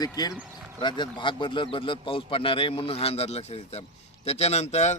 देखील राज्यात भाग बदलत बदलत पाऊस पडणार आहे म्हणून हा अंदाज लक्षात येतात त्याच्यानंतर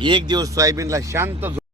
एक दिवस सोयाबीनला शांत झो-